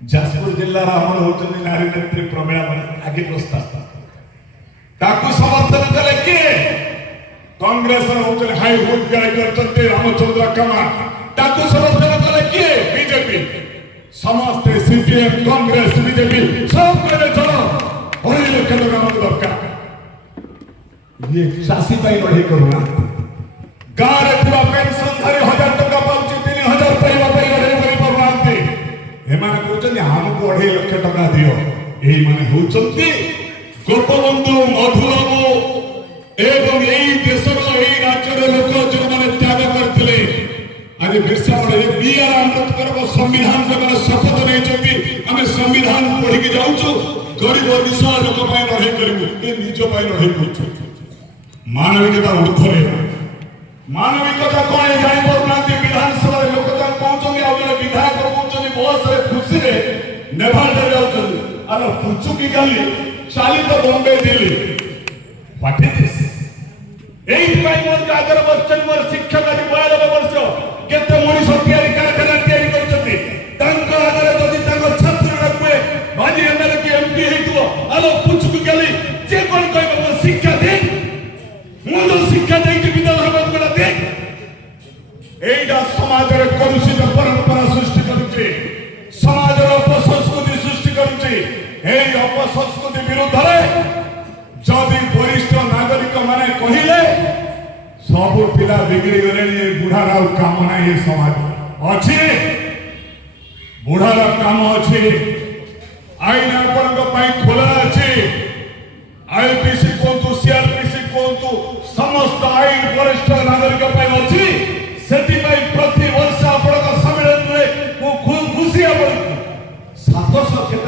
जाजपुर जिल्लार आमर होती नारी नेत्री प्रमेय आगे प्रस्ताव ताकू समर्थन कले किए कांग्रेस होते हाई हुड गाय करते रामचंद्र कमार ताकू समर्थन कले किए बीजेपी समस्त सीपीएम कांग्रेस बीजेपी सब करे चलो और ये लोग काम दरकार ये चासी पाई लड़ाई करूना गारे पूरा पेंशन धरी 1000 टका पाउची 3000 पाइबा पाई लड़ाई करी परुनांती एमाने कहउछन हमको 2.5 लाख टका दियो एही माने होउछंती गोपबंधु मधुबाबू एवं एही देशर एही राज्यर लोक जो माने त्याग करथिले आज बिरसा मुंडा बीआर आंबेडकर को संविधान जगह शपथ नै चंती हमें संविधान पढ़ी के जाउछु गरीब निस्वार्थ लोक पाई लड़ाई करिबु ए निज पाई लड़ाई करछु मानविकता ऊर्ध्वरे मानविकता कोन जाई परुनांती विधानसभा लोक जन पहुंचोगे आ जने विधायक पहुंचोगे बस रे खुशी रे नेभाल रे जाउछन आलो पुचुकी गाली चाली तो Bombay Delhi what is this एई पाई मोर जागर बच्चन मोर शिक्षक आदि 92 वर्ष केते मणि सतियारी कारखाना तयारी करछथि तांको आदरे जदि तांको छात्र रखबे बाजी एमएलए के एमपी हेतु आलो पुचुकी गाली जे कोन कहबो शिक्षा दे मूल शिक्षा दे के विधान बड़ा दे एइडा समाज रे कलुषित परंपरा सृष्टि करूचे समाज रे अपसंस्कृति सृष्टि करूचे एई अपसंस्कृति विरुद्ध रे जदि वरिष्ठ नागरिक माने कहिले सब पिला बिगड़ी गले बुढ़ार काम ना ये समाज अच्छे बुढ़ार काम अच्छे आईन आपण खोला अच्छे आईपीसी कोंतु सीआरपीसी कोंतु समस्त आईन वरिष्ठ नागरिक अच्छी से प्रति वर्ष आपण सम्मेलन में खुशी 700